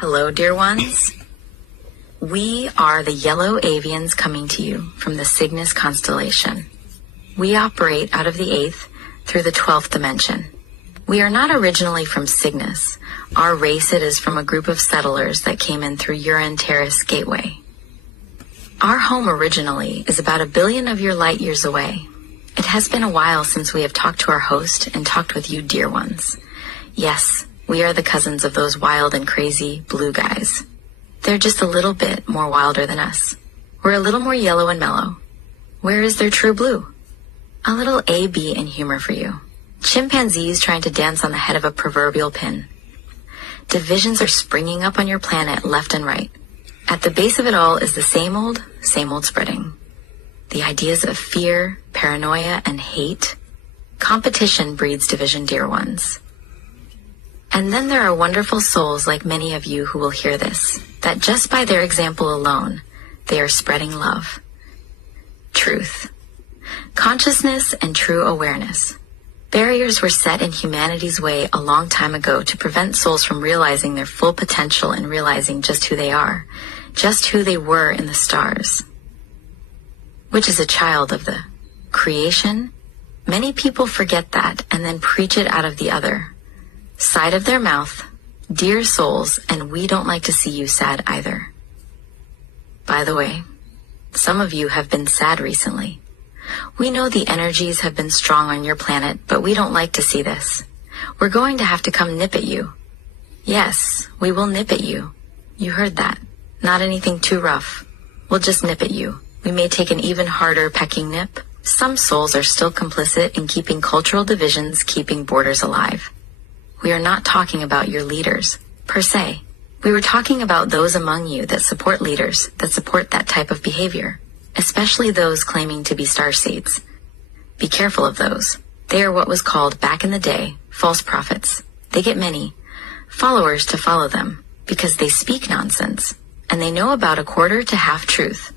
Hello, dear ones. We are the Yellow Avians coming to you from the Cygnus constellation. We operate out of the 8th through the 12th dimension. We are not originally from Cygnus. Our race it is from a group of settlers that came in through Urantaris Gateway. Our home originally is about 1 billion of your light years away. It has been a while since we have talked to our host and talked with you, dear ones. Yes, we are the cousins of those wild and crazy blue guys. They're just a little bit more wilder than us. We're a little more yellow and mellow. Where is their true blue? A little A-B in humor for you. Chimpanzees trying to dance on the head of a proverbial pin. Divisions are springing up on your planet left and right. At the base of it all is the same old spreading. The ideas of fear, paranoia, and hate. Competition breeds division, dear ones. And then there are wonderful souls like many of you who will hear this, that just by their example alone, they are spreading love. Truth. Consciousness and true awareness. Barriers were set in humanity's way a long time ago to prevent souls from realizing their full potential and realizing just who they are, just who they were in the stars. Which is a child of the creation. Many people forget that and then preach it out of the other side of their mouth, dear souls, and we don't like to see you sad either. By the way, some of you have been sad recently. We know the energies have been strong on your planet, but we don't like to see this. We're going to have to come nip at you. Yes, we will nip at you. You heard that. Not anything too rough. We'll just nip at you. We may take an even harder pecking nip. Some souls are still complicit in keeping cultural divisions, keeping borders alive. We are not talking about your leaders, per se. We were talking about those among you that support leaders, that support that type of behavior, especially those claiming to be starseeds. Be careful of those. They are what was called back in the day, false prophets. They get many followers to follow them because they speak nonsense, and they know about a quarter to half truth.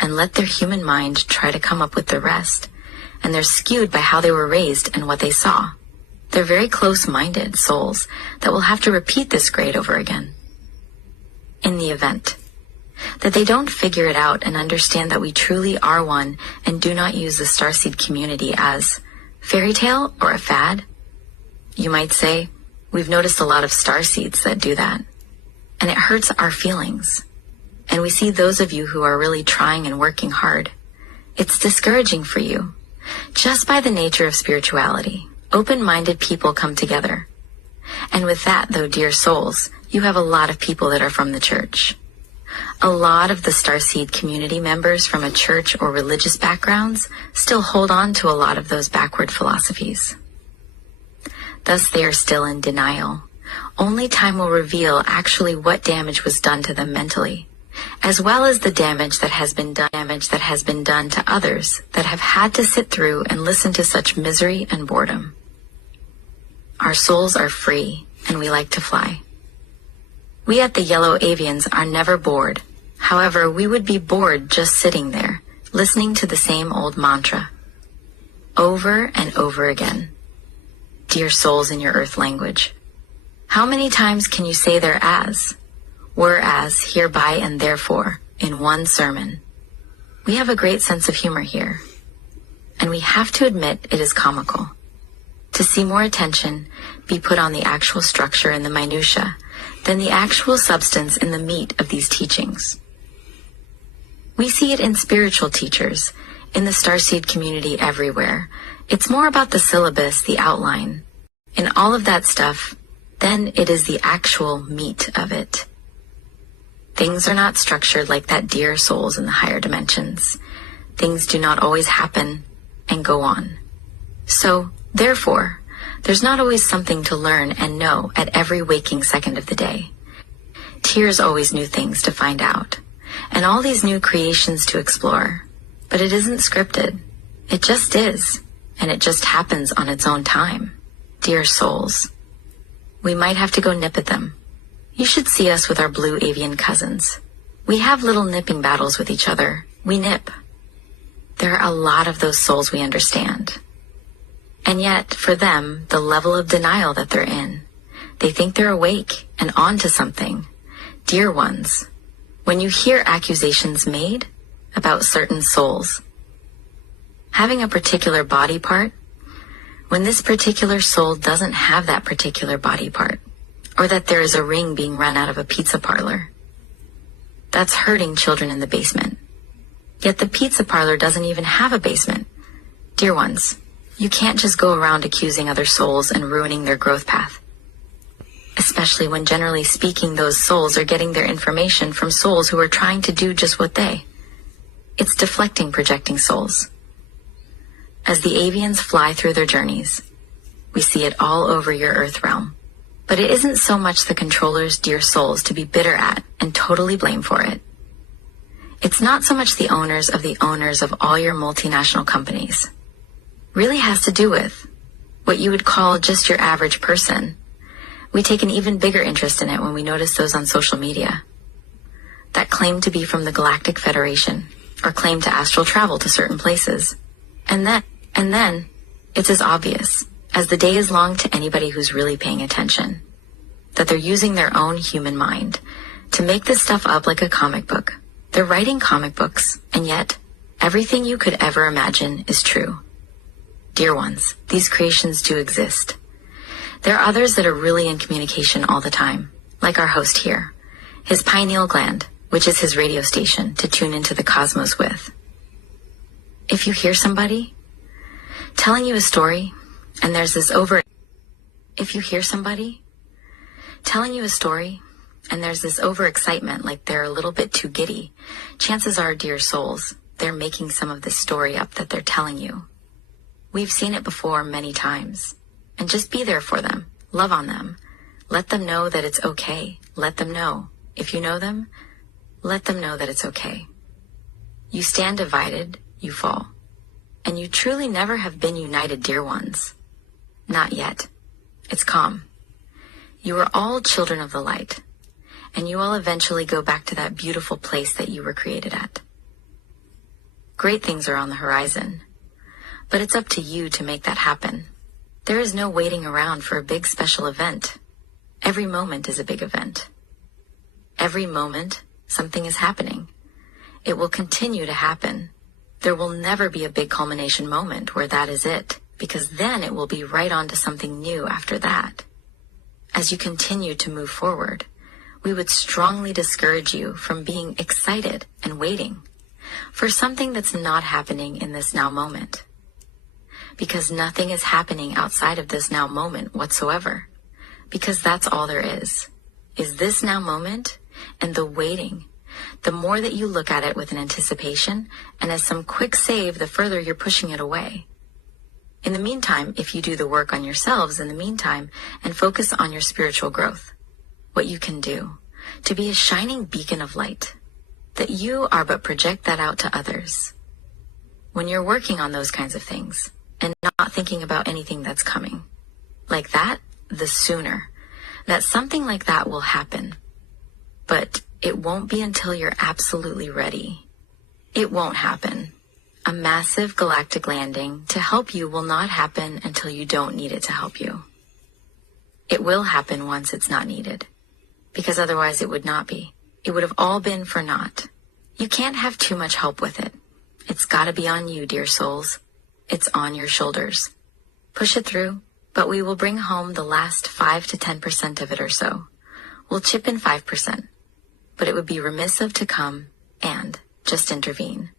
And let their human mind try to come up with the rest, and they're skewed by how they were raised and what they saw. They're very close-minded souls that will have to repeat this grade over again. In the event that they don't figure it out and understand that we truly are one and do not use the starseed community as fairy tale or a fad, you might say, we've noticed a lot of starseeds that do that, and it hurts our feelings. And we see those of you who are really trying and working hard. It's discouraging for you. Just by the nature of spirituality, open-minded people come together. And with that, though, dear souls, you have a lot of people that are from the church. A lot of the starseed community members from a church or religious backgrounds still hold on to a lot of those backward philosophies. Thus, they are still in denial. Only time will reveal actually what damage was done to them mentally, as well as the damage that has been done to others that have had to sit through and listen to such misery and boredom. Our souls are free, and we like to fly. We at the Yellow Avians are never bored. However, we would be bored just sitting there, listening to the same old mantra, over and over again. Dear souls in your earth language, how many times can you say their as, whereas, hereby, and therefore, in one sermon? We have a great sense of humor here, and we have to admit it is comical. To see more attention be put on the actual structure and the minutia than the actual substance in the meat of these teachings. We see it in spiritual teachers, in the starseed community everywhere. It's more about the syllabus, the outline, and all of that stuff than it is the actual meat of it. Things are not structured like that, dear souls in the higher dimensions. Things do not always happen and go on. So, therefore, there's not always something to learn and know at every waking second of the day. Tears always new things to find out, and all these new creations to explore. But it isn't scripted. It just is, and it just happens on its own time. Dear souls, we might have to go nip at them. You should see us with our blue avian cousins. We have little nipping battles with each other. We nip. There are a lot of those souls we understand. And yet, for them, the level of denial that they're in, They think they're awake and on to something. Dear ones, when you hear accusations made about certain souls, having a particular body part, when this particular soul doesn't have that particular body part, or that there is a ring being run out of a pizza parlor, that's hurting children in the basement. Yet the pizza parlor doesn't even have a basement. Dear ones, you can't just go around accusing other souls and ruining their growth path. Especially when generally speaking those souls are getting their information from souls who are trying to do just what they. It's deflecting projecting souls. As the avians fly through their journeys, we see it all over your earth realm. But it isn't so much the controller's dear souls to be bitter at and totally blame for it. It's not so much the owners of all your multinational companies. Really has to do with what you would call just your average person. We take an even bigger interest in it when we notice those on social media that claim to be from the Galactic Federation or claim to astral travel to certain places. And then it's as obvious as the day is long to anybody who's really paying attention that they're using their own human mind to make this stuff up like a comic book. They're writing comic books, and yet everything you could ever imagine is true. Dear ones, these creations do exist. There are others that are really in communication all the time, like our host here, his pineal gland, which is his radio station to tune into the cosmos with. If you hear somebody telling you a story, and there's this overexcitement like they're a little bit too giddy, chances are, dear souls, they're making some of this story up that they're telling you. We've seen it before many times. And just be there for them. Love on them. Let them know that it's okay. Let them know. If you know them, let them know that it's okay. You stand divided, you fall. And you truly never have been united, dear ones. Not yet. It's calm. You are all children of the light. And you will eventually go back to that beautiful place that you were created at. Great things are on the horizon. But it's up to you to make that happen. There is no waiting around for a big special event. Every moment is a big event. Every moment, something is happening. It will continue to happen. There will never be a big culmination moment where that is it, because then it will be right on to something new after that. As you continue to move forward, we would strongly discourage you from being excited and waiting for something that's not happening in this now moment. Because nothing is happening outside of this now moment whatsoever. Because that's all there is this now moment and the waiting. The more that you look at it with an anticipation and as some quick save, the further you're pushing it away. In the meantime, if you do the work on yourselves in the meantime and focus on your spiritual growth, what you can do to be a shining beacon of light, that you are but project that out to others. When you're working on those kinds of things, and not thinking about anything that's coming. Like that, the sooner that something like that will happen. But it won't be until you're absolutely ready. It won't happen. A massive galactic landing to help you will not happen until you don't need it to help you. It will happen once it's not needed. Because otherwise it would not be. It would have all been for naught. You can't have too much help with it. It's gotta be on you, dear souls. It's on your shoulders. Push it through, but we will bring home the last 5 to 10% of it or so. We'll chip in 5%, but it would be remiss of to come and just intervene.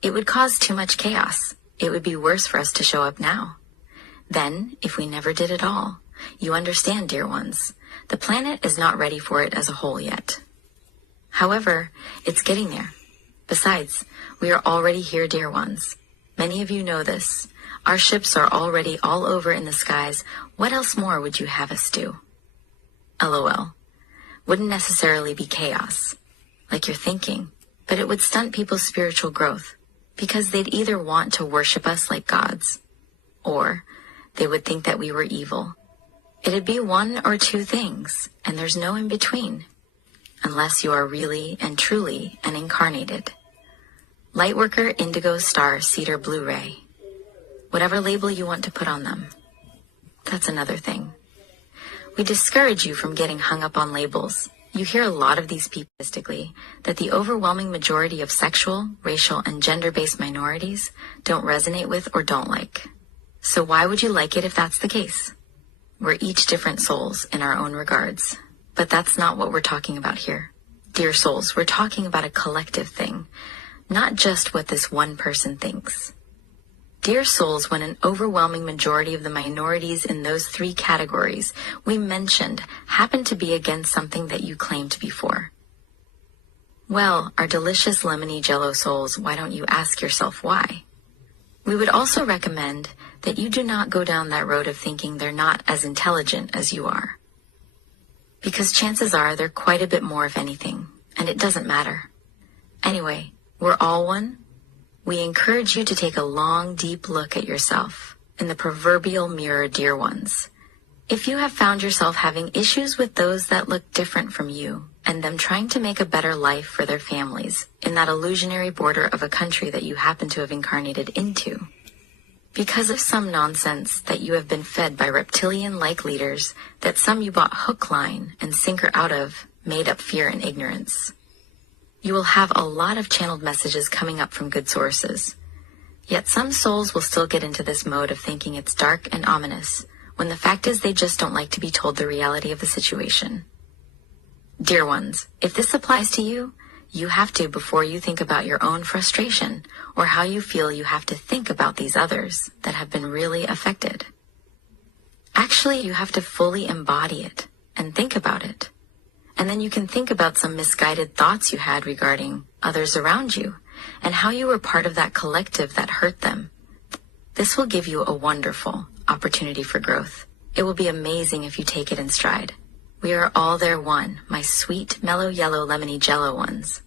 It would cause too much chaos. It would be worse for us to show up now. Then, if we never did it all, you understand, dear ones, the planet is not ready for it as a whole yet. However, it's getting there. Besides, we are already here, dear ones. Many of you know this. Our ships are already all over in the skies. What else more would you have us do? LOL. Wouldn't necessarily be chaos, like you're thinking, but it would stunt people's spiritual growth, because they'd either want to worship us like gods, or they would think that we were evil. It'd be one or two things, and there's no in between, unless you are really and truly an incarnated. Lightworker, Indigo, Star, Cedar, Blu-ray. Whatever label you want to put on them. That's another thing. We discourage you from getting hung up on labels. You hear a lot of these people statistically that the overwhelming majority of sexual, racial, and gender-based minorities don't resonate with or don't like. So why would you like it if that's the case? We're each different souls in our own regards, but that's not what we're talking about here. Dear souls, we're talking about a collective thing, not just what this one person thinks. Dear souls, when an overwhelming majority of the minorities in those three categories we mentioned happen to be against something that you claim to be for. Well, our delicious lemony jello souls, why don't you ask yourself why? We would also recommend that you do not go down that road of thinking they're not as intelligent as you are. Because chances are they're quite a bit more if anything, and it doesn't matter. Anyway, we're all one. We encourage you to take a long, deep look at yourself in the proverbial mirror, dear ones. If you have found yourself having issues with those that look different from you and them trying to make a better life for their families in that illusionary border of a country that you happen to have incarnated into, because of some nonsense that you have been fed by reptilian-like leaders that some you bought hook, line, and sinker out of made up fear and ignorance. You will have a lot of channeled messages coming up from good sources. Yet some souls will still get into this mode of thinking it's dark and ominous, when the fact is they just don't like to be told the reality of the situation. Dear ones, if this applies to you, you have to, before you think about your own frustration or how you feel, you have to think about these others that have been really affected. Actually, you have to fully embody it and think about it. And then you can think about some misguided thoughts you had regarding others around you and how you were part of that collective that hurt them. This will give you a wonderful opportunity for growth. It will be amazing if you take it in stride. We are all there one, my sweet, mellow, yellow, lemony jello ones.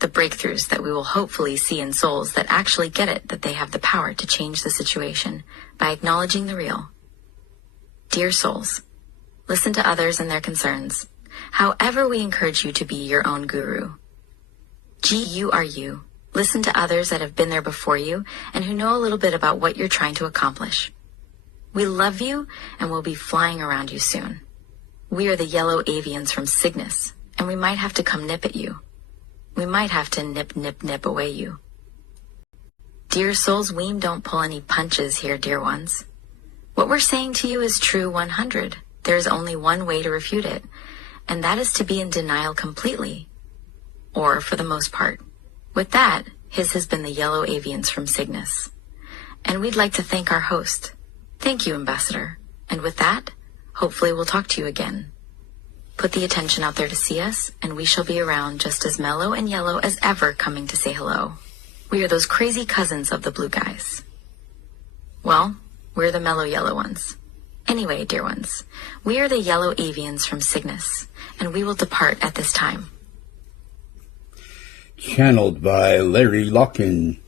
The breakthroughs that we will hopefully see in souls that actually get it, that they have the power to change the situation by acknowledging the real. Dear souls, listen to others and their concerns. However, we encourage you to be your own guru. You are you. Listen to others that have been there before you and who know a little bit about what you're trying to accomplish. We love you and we'll be flying around you soon. We are the Yellow Avians from Cygnus, and we might have to come nip at you. We might have to nip away you. Dear souls, we don't pull any punches here, dear ones. What we're saying to you is true 100. There is only one way to refute it, and that is to be in denial completely, or for the most part. With that, his has been the Yellow Avians from Cygnus. And we'd like to thank our host. Thank you, Ambassador. And with that, hopefully we'll talk to you again. Put the attention out there to see us, and we shall be around just as mellow and yellow as ever, coming to say hello. We are those crazy cousins of the blue guys. Well, we're the mellow yellow ones. Anyway, dear ones, we are the Yellow Avians from Cygnus, and we will depart at this time. Channeled by Larry Locken.